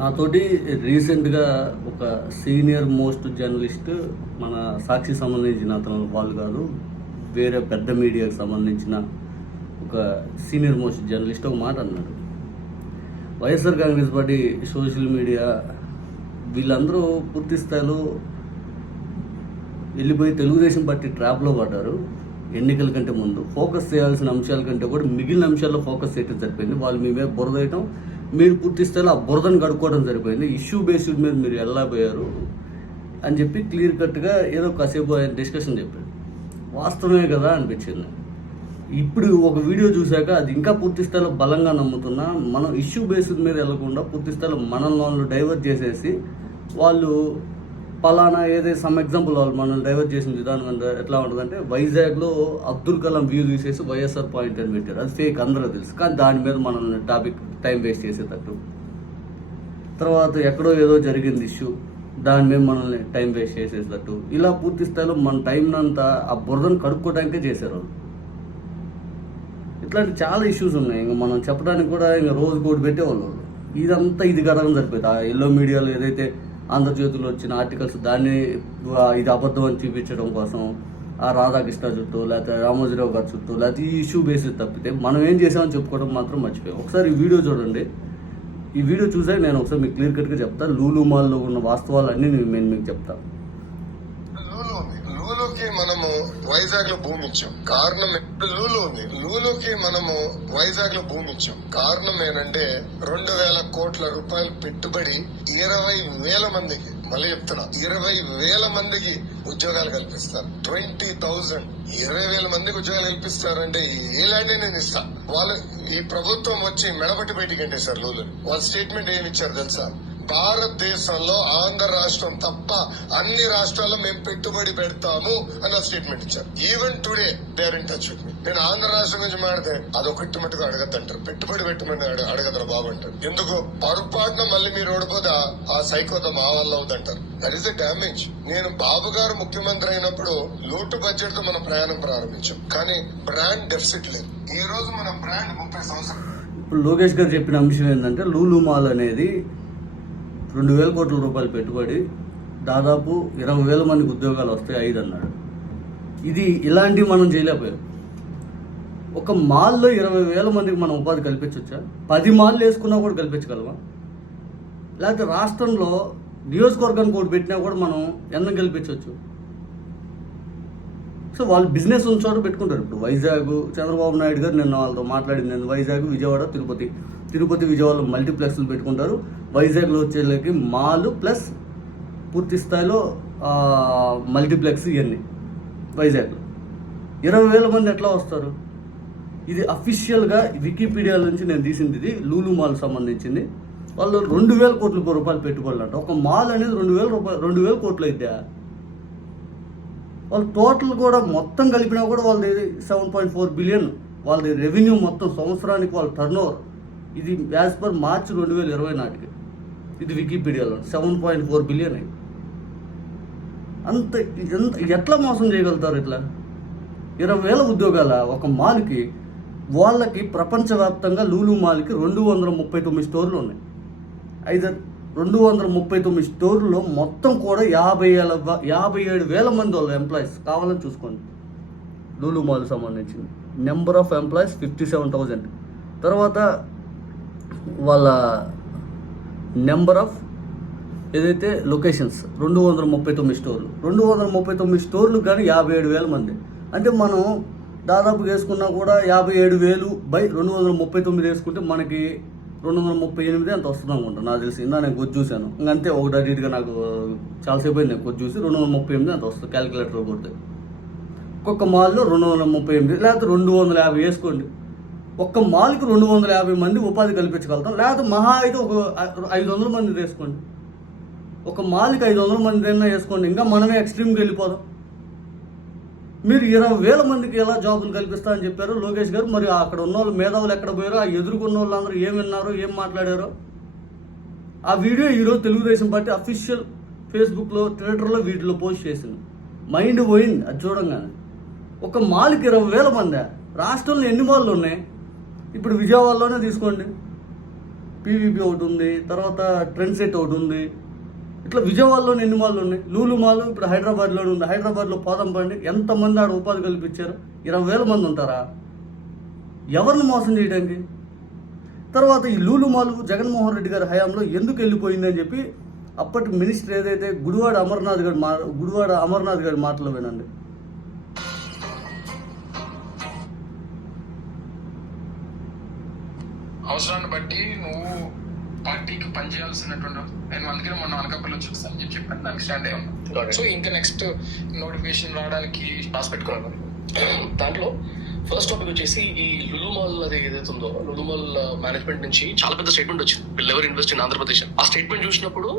నాతోటి రీసెంట్గా ఒక సీనియర్ మోస్ట్ జర్నలిస్ట్ మన సాక్షి సంబంధించిన అతను వాళ్ళు కాదు వేరే పెద్ద మీడియాకి సంబంధించిన ఒక సీనియర్ మోస్ట్ జర్నలిస్ట్ ఒక మాట అన్నాడు. YSR Congress party social media వీళ్ళందరూ పూర్తి స్థాయిలో వెళ్ళిపోయి తెలుగుదేశం పార్టీ ట్రాప్లో పడ్డారు. ఎన్నికల కంటే ముందు ఫోకస్ చేయాల్సిన అంశాల కంటే కూడా మిగిలిన అంశాల్లో ఫోకస్ చేయడం సరిపోయింది వాళ్ళు మీ మీద బురద వేయటం మీరు పూర్తి స్థాయిలో ఆ బురదను కడుక్కోవడం సరిపోయింది. ఇష్యూ బేస్డ్ మీద మీరు వెళ్ళబోయారు అని చెప్పి క్లియర్ కట్గా ఏదో కాసేపు ఆయన డిస్కషన్ చెప్పాడు. వాస్తవమే కదా అనిపించింది. ఇప్పుడు ఒక వీడియో చూశాక అది ఇంకా పూర్తి స్థాయిలో బలంగా నమ్ముతున్నా మనం ఇష్యూ బేస్డ్ మీద వెళ్ళకుండా పూర్తి స్థాయిలో మనల్ని డైవర్ట్ చేసేసి వాళ్ళు పలానా ఏదైతే సమ్ ఎగ్జాంపుల్ వాళ్ళు మనల్ని డైవర్ట్ చేసిన విధానం ఎట్లా ఉంటుందంటే వైజాగ్లో అబ్దుల్ కలాం వ్యూ తీసేసి వైఎస్ఆర్ పాయింట్ అని పెట్టారు. అది ఫేక్ అందరూ తెలుసు. కానీ దాని మీద మనల్ని టాపిక్ టైం వేస్ట్ చేసేటట్టు. తర్వాత ఎక్కడో ఏదో జరిగింది ఇష్యూ దాని మీద మనల్ని టైం వేస్ట్ చేసేటట్టు ఇలా పూర్తి స్థాయిలో మన టైంనంతా ఆ బురదను కడుక్కోవడానికే చేశారు వాళ్ళు. ఇట్లాంటి చాలా ఇష్యూస్ ఉన్నాయి. ఇంకా మనం చెప్పడానికి కూడా ఇంకా రోజు కోటి పెట్టేవాళ్ళు ఇదంతా ఇది కడగడం సరిపోయింది. ఆ ఎల్లో మీడియాలో ఏదైతే ఆంధ్రజ్యోతిలో వచ్చిన ఆర్టికల్స్ దాన్ని ఇది అబద్ధం అని చూపించడం కోసం ఆ రాధాకృష్ణ చుట్టూ లేకపోతే రామోజీరావు గారి చుట్టూ లేకపోతే ఈ ఇష్యూ బేసిస్ తప్పితే మనం ఏం చేసామని చెప్పుకోవడం మాత్రం మర్చిపోయాం. ఒకసారి ఈ వీడియో చూడండి. ఈ వీడియో చూసే నేను ఒకసారి మీకు క్లియర్ కట్గా చెప్తాను లూలు మాల్లో ఉన్న వాస్తవాలన్నీ నేను నేను మీకు చెప్తాను లూలు ఉంది లూలుకి మనము వైజాగ్లో భూమి ఇచ్చాం కారణం లూలు ఉంది లూలుకి మనము వైజాగ్లో భూమి ఇచ్చాం కారణం ఏంటంటే రెండు వేల కోట్ల రూపాయలు పెట్టుబడి ఇరవై వేల మందికి మళ్ళీ చెప్తున్నా ఇరవై వేల మందికి ఉద్యోగాలు కల్పిస్తారు. ట్వంటీ థౌజండ్ ఇరవై వేల మందికి ఉద్యోగాలు కల్పిస్తారంటే ఏ ల్యాండ్ నేను ఇస్తా? వాళ్ళు ఈ ప్రభుత్వం వచ్చి మెడబట్టి బయటికి అంటేశారు లూలు వాళ్ళ స్టేట్మెంట్ ఏమి ఇచ్చారు తెలుసా? భారతదేశంలో ఆంధ్ర రాష్ట్రం తప్ప అన్ని రాష్ట్రాల్లో మేము పెట్టుబడి పెడతాము అన్న స్టేట్మెంట్ ఇచ్చారు. Even today they are in touch with me నేను ఆంధ్ర రాష్ట్రం గురించి మాడితే అదొకటి మటుకు అడగద్దంటారు. పెట్టుబడి పెట్టమని అడ- బాబు అంటారు. ఎందుకు? పొరపాటున మళ్ళీ మీరు ఓడిపోదా ఆ- ఆ మా వల్ల అవుతుంటారు దట్ ఈస్ ద డామేజ్ నేను బాబు గారు ముఖ్యమంత్రి అయినప్పుడు లోటు బడ్జెట్తో మన ప్రయాణం ప్రారంభించాం. కానీ బ్రాండ్ డెఫిసిట్ లేదు. ఈ రోజు మన బ్రాండ్ ముప్పై సంవత్సరాలు ఇప్పుడు లోకేష్ గారు చెప్పిన అంశం ఏంటంటే లూలు మాల్ అనేది రెండు వేల కోట్ల రూపాయలు పెట్టుబడి దాదాపు ఇరవై వేల మందికి ఉద్యోగాలు వస్తాయి ఐదు అన్నాడు. ఇది ఇలాంటివి మనం చేయలేకపోయాం. ఒక మాల్లో ఇరవై వేల మందికి మనం ఉపాధి కల్పించవచ్చా పది మాల్లు వేసుకున్నా కూడా కల్పించగలమా? లేకపోతే రాష్ట్రంలో నియోజకవర్గానికి ఒకటి పెట్టినా కూడా మనం ఎన్న కల్పించవచ్చు సో వాళ్ళు బిజినెస్ ఉన్న చోట పెట్టుకుంటారు. ఇప్పుడు వైజాగ్ చంద్రబాబు నాయుడు గారు నిన్న వాళ్ళతో మాట్లాడింది. నేను వైజాగ్ విజయవాడ తిరుపతి. తిరుపతి విజయవాడలో మల్టీప్లెక్స్లు పెట్టుకుంటారు. వైజాగ్లో వచ్చేళ్ళకి మాల్ ప్లస్ పూర్తి స్థాయిలో మల్టీప్లెక్స్ ఇవన్నీ వైజాగ్లో. ఇరవై వేల మంది ఎట్లా వస్తారు? ఇది అఫీషియల్గా వికీపీడియా నుంచి నేను తీసింది ఇది లూలు మాల్ సంబంధించింది. వాళ్ళు రెండు వేల కోట్ల రూపాయలు పెట్టుకోవాలంట. ఒక మాల్ అనేది రెండు వేల రూపాయలు రెండు వేల కోట్లు అయితే వాళ్ళు టోటల్ కూడా మొత్తం కలిపినా కూడా వాళ్ళది సెవెన్ పాయింట్ ఫోర్ బిలియన్ వాళ్ళది రెవెన్యూ మొత్తం సంవత్సరానికి వాళ్ళ టర్న్ ఓవర్ ఇది యాజ్ పర్ మార్చ్ రెండు వేల ఇరవై నాటికి. ఇది వికీపీడియాలో సెవెన్ పాయింట్ ఫోర్ బిలియన్ అయింది. అంత ఎంత ఎట్లా మోసం చేయగలుగుతారు ఇట్లా? ఇరవై వేల ఉద్యోగాల ఒక మాల్కి వాళ్ళకి ప్రపంచవ్యాప్తంగా లూలు మాల్కి రెండు వందల ముప్పై తొమ్మిది స్టోర్లు ఉన్నాయి. ఐదర్ రెండు వందల ముప్పై తొమ్మిది స్టోర్లో మొత్తం కూడా యాభై ఏళ్ళ యాభై ఏడు వేల మంది వాళ్ళ ఎంప్లాయీస్ కావాలని చూసుకోండి. లూలు మాల్ సంబంధించింది. Number of employees fifty seven thousand తర్వాత వాళ్ళ నెంబర్ ఆఫ్ ఏదైతే లొకేషన్స్ రెండు వందల ముప్పై తొమ్మిది స్టోర్లు. రెండు వందల ముప్పై తొమ్మిది స్టోర్లు కానీ యాభై ఏడు వేల మంది. అంటే మనం దాదాపు వేసుకున్నా కూడా యాభై ఏడు వేలు బై రెండు వందల ముప్పై తొమ్మిది వేసుకుంటే మనకి రెండు వందల ముప్పై ఎనిమిది అంత వస్తుంది అనుకుంటా నాకు తెలిసి. ఇందా నేను కొద్ది చూశాను. ఇంకంతే ఒకటి అటు నాకు చాలాసేపు అయింది నేను కొద్ది చూసి రెండు వందల ముప్పై ఎనిమిది అంత వస్తుంది క్యాలిక్యులేటర్ కొడితే. ఒక్కొక్క మాల్లో రెండు వందల ముప్పై ఎనిమిది లేకపోతే రెండు వందల యాభై వేసుకోండి. ఒక్క మాల్కి రెండు వందల యాభై మంది ఉపాధి కల్పించగలుగుతాం లేకపోతే మహా అయితే ఒక ఐదు వందల మంది వేసుకోండి. ఒక మాల్కి ఐదు వందల మంది అయినా వేసుకోండి ఇంకా మనమే ఎక్స్ట్రీమ్కి వెళ్ళిపోదాం. మీరు ఇరవై వేల మందికి ఎలా జాబులు కల్పిస్తా అని చెప్పారు లోకేష్ గారు. మరి అక్కడ ఉన్న వాళ్ళు మేధావులు ఎక్కడ పోయారో ఆ ఎదుర్కొన్న వాళ్ళందరూ ఏం విన్నారో ఏం మాట్లాడారో? ఆ వీడియో ఈరోజు తెలుగుదేశం పార్టీ అఫీషియల్ ఫేస్బుక్లో ట్విట్టర్లో వీటిలో పోస్ట్ చేసింది. మైండ్ పోయింది అది చూడంగానే. ఒక మాల్కి ఇరవై వేల మంది? రాష్ట్రంలో ఎన్ని మాల్లు ఉన్నాయి? ఇప్పుడు విజయవాడలోనే తీసుకోండి. పీవీపీ ఒకటి ఉంది తర్వాత ట్రెండ్ సెట్ ఒకటి ఉంది ఇట్లా విజయవాడలో ఎన్ని మాల్లు ఉన్నాయి? లూలు మాల్ ఇప్పుడు హైదరాబాద్లో ఉంది. హైదరాబాద్లో పోదాం పండి ఎంతమంది ఆడ ఉపాధి కల్పించారు? ఇరవై వేల మంది ఉంటారా? ఎవరిని మోసం చేయడానికి? తర్వాత ఈ లూలు మాలు జగన్మోహన్ రెడ్డి గారి హయాంలో ఎందుకు వెళ్ళిపోయింది అని చెప్పి అప్పటి మినిస్టర్ ఏదైతే గుడివాడ అమర్నాథ్ గారి మా గుడివాడ అమర్నాథ్ గారి మాటలు వినండి. పార్టీకి పనిచేయాల్సినటువంటి నేను అందుకని మొన్న అనకాపల్లి చూస్తాను చెప్పి చెప్పాను. దానికి స్టాండ్ అయ్యి Got ఉన్నా it. సో ఇంకా నెక్స్ట్ నోటిఫికేషన్ రావడానికి రాసి పెట్టుకున్నాను దాంట్లో ఫస్ట్ టాపిక్ వచ్చేసి ఈ లులు మాల్ అది ఏదైతే ఉందో లులు మాల్ మేనేజ్మెంట్ నుంచి చాలా పెద్ద స్టేట్మెంట్ వచ్చింది. Will ever invest in Andhra Pradesh ఆ స్టేట్మెంట్ చూసినప్పుడు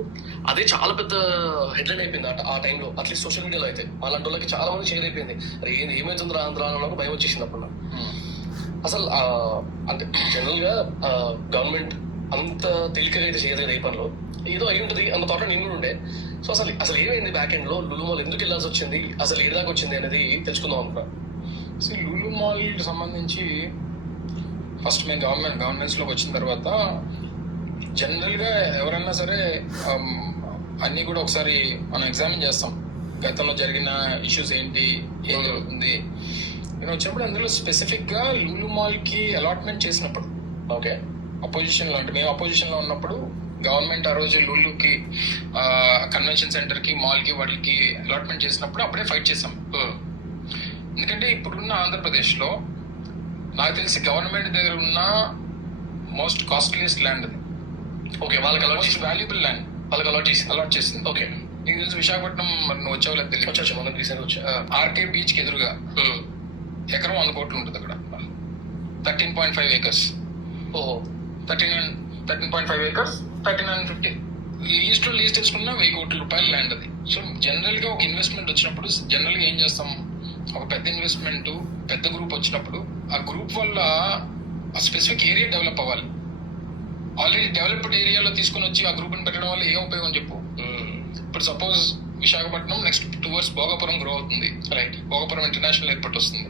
అదే చాలా పెద్ద హెడ్లైన్ అయిపోయింది ఆ- ఆ టైంలో అట్లీస్ట్ సోషల్ మీడియాలో అయితే. అలాంటి వాళ్ళకి చాలా మంది షేర్ అయిపోయింది. అరే ఏంది ఏమైతుందో ఆంధ్ర భయం వచ్చేసింది అప్పుడు నాకు. అసలు అంటే జనరల్గా గవర్నమెంట్ అంత తేలికగా అయితే చేయలేదు ఏ పనిలో. ఏదో అయి ఉంటుంది అంత థాట్ నేను కూడా ఉండే. సో అసలు అసలు ఏమైంది బ్యాక్ ఎండ్లో? లులు మాల్ ఎందుకు వెళ్ళాల్సి వచ్చింది? అసలు ఏడు దాకా వచ్చింది అనేది తెలుసుకుందాం అనుకున్నా. సో లూలు మాల్ సంబంధించి ఫస్ట్ మేము గవర్నమెంట్ గవర్నెన్స్లోకి వచ్చిన తర్వాత జనరల్గా ఎవరైనా సరే um, అన్ని కూడా ఒకసారి మనం ఎగ్జామిన్ చేస్తాం. గతంలో జరిగిన ఇష్యూస్ ఏంటి ఏం జరుగుతుంది? నేను వచ్చినప్పుడు అందులో స్పెసిఫిక్గా లూలు మాల్కి అలాట్మెంట్ చేసినప్పుడు. ఓకే. అపోజిషన్లో అంటే మేము అపోజిషన్లో ఉన్నప్పుడు గవర్నమెంట్ ఆ రోజు లూలుకి కన్వెన్షన్ సెంటర్కి మాల్కి వాటికి అలాట్మెంట్ చేసినప్పుడు అప్పుడే ఫైట్ చేసాం ఎందుకంటే ఇప్పుడున్న ఆంధ్రప్రదేశ్లో నాకు తెలిసి గవర్నమెంట్ దగ్గర ఉన్న మోస్ట్ కాస్ట్లీయెస్ట్ ల్యాండ్ అది. ఓకే వాళ్ళకి అలాట్ చేసి వాల్యుబుల్ ల్యాండ్ వాళ్ళకి అలాట్ చేసి అలాట్ చేసింది. ఓకే నీకు తెలిసి విశాఖపట్నం మరి నువ్వు వచ్చావు లేదు తెలియదు. వచ్చా మనం రీసెంట్ వచ్చా. ఆర్కే బీచ్కి ఎదురుగా ఎకరం వంద కోట్లు ఉంటుంది అక్కడ. థర్టీన్ పాయింట్ ఫైవ్ ఏకర్స్ ఓహో. Thirteen thirteen point five acres thirty nine fifty. Least least తీసుకున్న వెయ్యి కోట్ల రూపాయల ల్యాండ్ అది. సో జనరల్గా ఒక ఇన్వెస్ట్మెంట్ వచ్చినప్పుడు జనరల్గా ఏం చేస్తాం? ఒక పెద్ద ఇన్వెస్ట్మెంట్ పెద్ద గ్రూప్ వచ్చినప్పుడు ఆ గ్రూప్ వల్ల ఆ స్పెసిఫిక్ ఏరియా డెవలప్ అవ్వాలి. ఆల్రెడీ డెవలప్డ్ ఏరియాలో తీసుకొని వచ్చి ఆ గ్రూప్ పెట్టడం వల్ల ఏ ఉపయోగం చెప్పు? ఇప్పుడు suppose Visakhapatnam next towards Bhogapuram grow అవుతుంది. రైట్ భోగాపురం ఇంటర్నేషనల్ ఎయిర్పోర్ట్ వస్తుంది.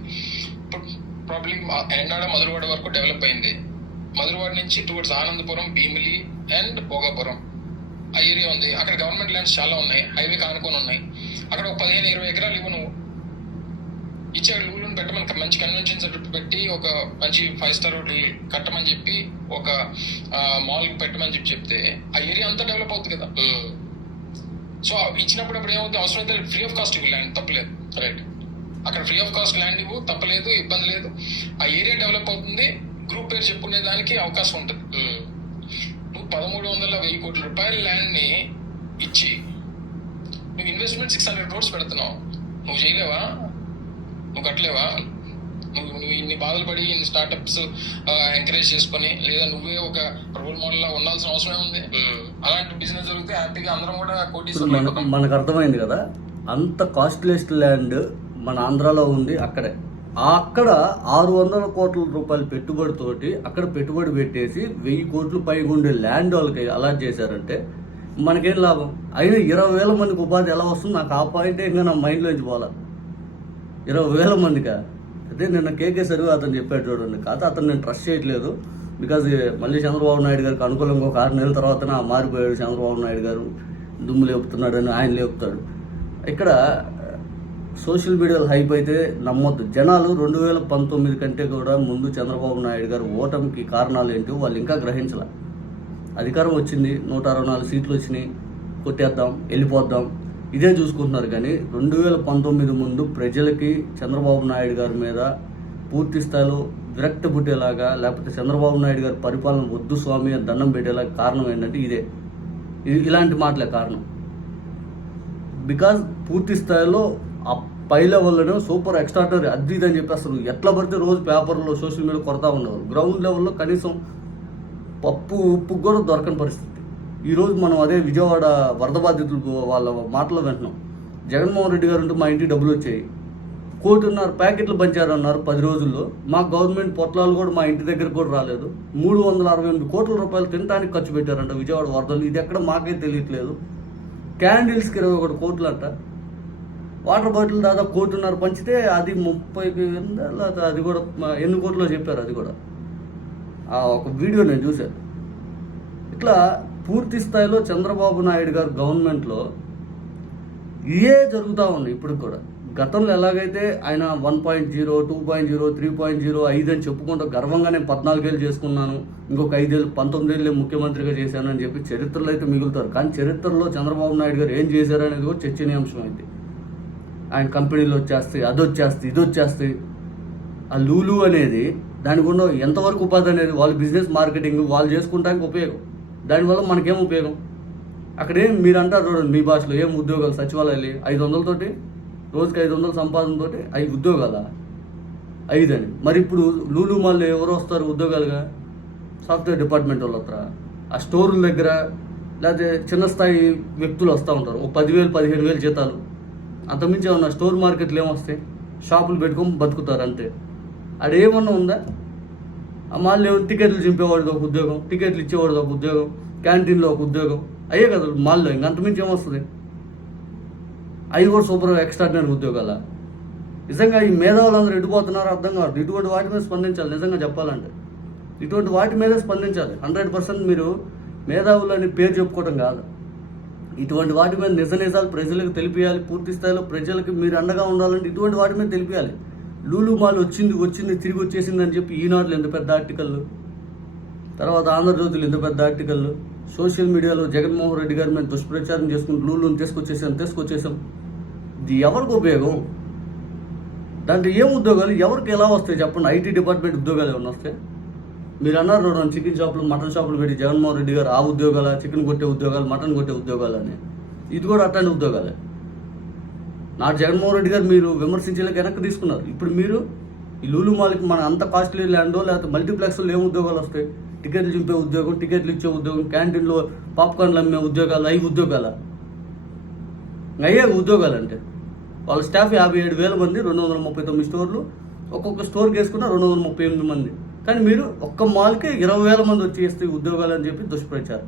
ఇప్పుడు ప్రాబ్లీ ఎండాడ మధురవాడ వరకు డెవలప్ అయింది. మధురవాడ నుంచి టువర్డ్స్ ఆనందపురం భీమిలి అండ్ భోగాపురం. ఆ ఏరియా ఉంది. అక్కడ గవర్నమెంట్ ల్యాండ్స్ చాలా ఉన్నాయి. హైవే కానుకొని ఉన్నాయి. అక్కడ ఒక పదిహేను ఇరవై ఎకరాలు ఇవ్వు నువ్వు ఇచ్చే లూలుని పెట్టమని మంచి కన్వెన్షన్ సెంటర్ పెట్టి ఒక మంచి ఫైవ్ స్టార్ హోటల్ కట్టమని చెప్పి ఒక మాల్ పెట్టమని చెప్పి చెప్తే ఆ ఏరియా అంతా డెవలప్ అవుతుంది కదా. సో ఇచ్చినప్పుడు అప్పుడు ఏమవుతుంది అవసరం అయితే ఫ్రీ ఆఫ్ కాస్ట్ ఇవ్వు ల్యాండ్ తప్పలేదు. రైట్ అక్కడ ఫ్రీ ఆఫ్ కాస్ట్ ల్యాండ్ ఇవ్వు. తప్పలేదు. ఇబ్బంది లేదు. ఆ ఏరియా డెవలప్ అవుతుంది. గ్రూప్ పేరు చెప్పుకునే దానికి అవకాశం ఉంటుంది. నువ్వు పదమూడు వందల వెయ్యి కోట్ల రూపాయల ల్యాండ్ని ఇచ్చి నువ్వు ఇన్వెస్ట్మెంట్ సిక్స్ హండ్రెడ్ క్రోర్స్ పెడుతున్నావు. నువ్వు చేయలేవా? నువ్వు కట్టలేవా? నువ్వు నువ్వు ఇన్ని బాధలు పడి ఇన్ని స్టార్టప్స్ ఎంకరేజ్ చేసుకొని లేదా నువ్వే ఒక రోల్ మోడల్ లా ఉండాల్సిన అవసరం ఉంది అలాంటి బిజినెస్ జరిగితే హ్యాపీగా అందరం కూడా అయిపోతాం. మనకు అర్థమైంది కదా? అంత కాస్ట్లీస్ట్ ల్యాండ్ మన ఆంధ్రాలో ఉంది అక్కడే. అక్కడ ఆరు వందల కోట్ల రూపాయల పెట్టుబడితోటి అక్కడ పెట్టుబడి పెట్టేసి వెయ్యి కోట్లు పైగా ఉండే ల్యాండ్ వాళ్ళకి అలాట్ చేశారంటే మనకేం లాభం? అయినా ఇరవై వేల మందికి ఉపాధి ఎలా వస్తుంది? నాకు ఆ పాయింటే ఇంకా నా మైండ్లోంచి పోలా. ఇరవై వేల మందికా? అదే నిన్న కేకే సర్వే అతను చెప్పాడు చూడండి. కాదు అతను నేను ట్రస్ట్ చేయట్లేదు. బికాజ్ మళ్ళీ చంద్రబాబు నాయుడు గారికి అనుకూలంగా ఒక ఆరు నెలల తర్వాత మారిపోయాడు చంద్రబాబు నాయుడు గారు. దుమ్ము లేపుతున్నాడు అని ఆయన లేపుతాడు. ఇక్కడ సోషల్ మీడియాలో హైప్ అయితే నమ్మొద్దు. జనాలు రెండు వేల పంతొమ్మిది కంటే కూడా ముందు చంద్రబాబు నాయుడు గారు ఓటమికి కారణాలు ఏంటో వాళ్ళు ఇంకా గ్రహించాల. అధికారం వచ్చింది నూట అరవై నాలుగు సీట్లు వచ్చినాయి. కొట్టేద్దాం వెళ్ళిపోద్దాం. ఇదే చూసుకుంటున్నారు కానీ రెండు వేల పంతొమ్మిది ముందు ప్రజలకి చంద్రబాబు నాయుడు గారి మీద పూర్తి స్థాయిలో విరక్తి పుట్టేలాగా లేకపోతే చంద్రబాబు నాయుడు గారి పరిపాలన వద్దు స్వామి అని దండం పెట్టేలాగా కారణం ఏంటంటే ఇదే. ఇలాంటి మాటలే కారణం. బికాజ్ పూర్తి స్థాయిలో ఆ పై లెవెల్లోనే సూపర్ ఎక్స్ట్రాటరీ అది ఇది అని చెప్పి అసలు ఎట్లా పడితే రోజు పేపర్లో సోషల్ మీడియా కొడతా ఉండేవారు గ్రౌండ్ లెవెల్లో కనీసం పప్పు ఉప్పు కూడా దొరకని పరిస్థితి. ఈరోజు మనం అదే విజయవాడ వరద బాధితులకు వాళ్ళ మాటలు వింటున్నాం. జగన్మోహన్ రెడ్డి గారు ఉంటే మా ఇంటికి డబ్బులు వచ్చాయి. కోటిన్నర ప్యాకెట్లు పంచారన్నారు పది రోజుల్లో. మా గవర్నమెంట్ పొట్లాలు కూడా మా ఇంటి దగ్గర కూడా రాలేదు. మూడు వందల అరవై ఎనిమిది కోట్ల రూపాయలు తినడానికి ఖర్చు పెట్టారంట విజయవాడ వరదలు. ఇది ఎక్కడ మాకే తెలియట్లేదు. క్యాండిల్స్కి ఇరవై ఒకటి కోట్లు అంట వాటర్ బాటిల్ దాదాపు కోటిన్నర పంచితే అది ముప్పై లేకపోతే అది కూడా ఎన్ని కోట్లో చెప్పారు అది కూడా. ఆ ఒక వీడియో నేను చూశాను ఇట్లా పూర్తి స్థాయిలో చంద్రబాబు నాయుడు గారు గవర్నమెంట్లో ఇవే జరుగుతూ ఉంది ఇప్పుడు కూడా. గతంలో ఎలాగైతే ఆయన one point zero two point zero three point zero ఐదు అని చెప్పుకుంటూ గర్వంగా నేను పద్నాలుగేళ్ళు చేసుకున్నాను ఇంకొక ఐదేళ్ళు పంతొమ్మిదేళ్ళు ముఖ్యమంత్రిగా చేశాను అని చెప్పి చరిత్రలో అయితే మిగులుతారు. కానీ చరిత్రలో చంద్రబాబు నాయుడు గారు ఏం చేశారు అనేది కూడా చర్చనీయాంశం అయింది ఆయన కంపెనీలు వచ్చేస్తాయి అది వచ్చేస్తాయి ఇది వచ్చేస్తాయి ఆ లూలు అనేది దాని గుండా ఎంతవరకు ఉపాధి అనేది వాళ్ళ బిజినెస్ మార్కెటింగ్ వాళ్ళు చేసుకుంటానికి ఉపయోగం. దానివల్ల మనకేం ఉపయోగం? అక్కడ ఏం మీరు అంటారు చూడండి మీ భాషలో ఏం ఉద్యోగాలు సచివాలయాలు ఐదు వందలతోటి రోజుకి ఐదు వందల సంపాదనతోటి ఐదు ఉద్యోగాల? ఐదని మరి ఇప్పుడు లూలు మాల్లో ఎవరు వస్తారు ఉద్యోగాలుగా? సాఫ్ట్వేర్ డిపార్ట్మెంట్ వాళ్ళు వస్తారా? ఆ స్టోర్ల దగ్గర లేకపోతే చిన్న స్థాయి వ్యక్తులు వస్తూ ఉంటారు. ఒక పదివేలు పదిహేను వేలు జీతాలు. అంతకుమించి ఏమన్నా స్టోర్ మార్కెట్లు ఏమొస్తాయి షాపులు పెట్టుకొని బతుకుతారు అంతే. అది ఏమన్నా ఉందా? ఆ మాల్లో టికెట్లు చింపేవాడిది ఒక ఉద్యోగం టికెట్లు ఇచ్చేవాడిది ఒక ఉద్యోగం క్యాంటీన్లో ఒక ఉద్యోగం అయ్యే కదా మాల్లో ఇంక అంతమించి ఏమొస్తుంది? అవి కూడా సూపర్ ఎక్స్ట్రాడినరీ ఉద్యోగాల? నిజంగా ఈ మేధావులందరూ ఎడిపోతున్నారు అర్థం కాదు ఇటువంటి వాటి మీద స్పందించాలి నిజంగా చెప్పాలంటే. ఇటువంటి వాటి మీద స్పందించాలి. హండ్రెడ్ పర్సెంట్ మీరు మేధావులు అని పేరు చెప్పుకోవడం కాదు. ఇటువంటి వాటి మీద నిజ నిజాలు ప్రజలకు తెలిపియాలి పూర్తి స్థాయిలో ప్రజలకు మీరు అండగా ఉండాలంటే ఇటువంటి వాటి మీద తెలిపియాలి. లూలు మాలు వచ్చింది వచ్చింది తిరిగి వచ్చేసింది అని చెప్పి ఈనాడులో ఎంత పెద్ద ఆర్టికల్ తర్వాత ఆంధ్రజ్యోతులు ఎంత పెద్ద ఆర్టికల్ సోషల్ మీడియాలో జగన్మోహన్ రెడ్డి గారి మీద దుష్ప్రచారం చేసుకుంటూ లూలును తీసుకొచ్చేసాం తీసుకొచ్చేసాం. ఇది ఎవరికి ఉపయోగం? దాంట్లో ఏం ఉద్యోగాలు? ఎవరికి ఎలా వస్తాయి చెప్పండి? ఐటీ డిపార్ట్మెంట్ ఉద్యోగాలు ఏమైనా వస్తాయి? మీరు అన్నారు రెండు చికెన్ షాపులు మటన్ షాపులు పెట్టి జగన్మోహన్ రెడ్డి గారు ఆ ఉద్యోగాల చికెన్ కొట్టే ఉద్యోగాలు మటన్ కొట్టే ఉద్యోగాలు అని ఇది కూడా అట్లాంటి ఉద్యోగాలే. నా జగన్మోహన్ రెడ్డి గారు మీరు విమర్శించేలా వెనక్కి తీసుకున్నారు. ఇప్పుడు మీరు ఈ లూలు మాల్కి మన అంత కాస్ట్లీ ల్యాండో లేకపోతే మల్టీప్లెక్స్లో ఏం ఉద్యోగాలు వస్తాయి? టికెట్లు చింపే ఉద్యోగం టికెట్లు ఇచ్చే ఉద్యోగం క్యాంటీన్లో పాప్కార్న్లు అమ్మే ఉద్యోగాలు అవి ఉద్యోగాల? అయ్యే ఉద్యోగాలు అంటే వాళ్ళ స్టాఫ్ యాభై ఏడు వేల మంది రెండు వందల ముప్పై తొమ్మిది స్టోర్లు. ఒక్కొక్క స్టోర్కి వేసుకున్న రెండు వందల ముప్పై ఎనిమిది మంది. కానీ మీరు ఒక్క మాల్కి ఇరవై వేల మంది వచ్చేస్తే ఉద్యోగాలు అని చెప్పి దుష్ప్రచారం.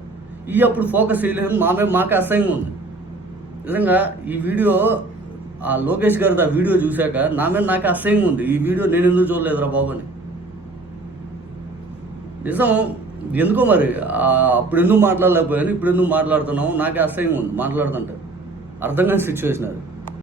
ఈ అప్పుడు ఫోకస్ చేయలేదు మా మీద మాకే అసహ్యంగా ఉంది. నిజంగా ఈ వీడియో ఆ లోకేష్ గారిది ఆ వీడియో చూశాక నా మీద నాకే అసహ్యంగా ఉంది. ఈ వీడియో నేను ఎందుకు చూడలేదురా బాబు అని. నిజం ఎందుకో మరి? అప్పుడు ఎందుకు మాట్లాడలేకపోయాను ఇప్పుడు ఎందుకు మాట్లాడుతున్నావు? నాకే అసహ్యంగా ఉంది మాట్లాడుతుంటే. అర్థం కాని సిచ్యువేషన్ అది.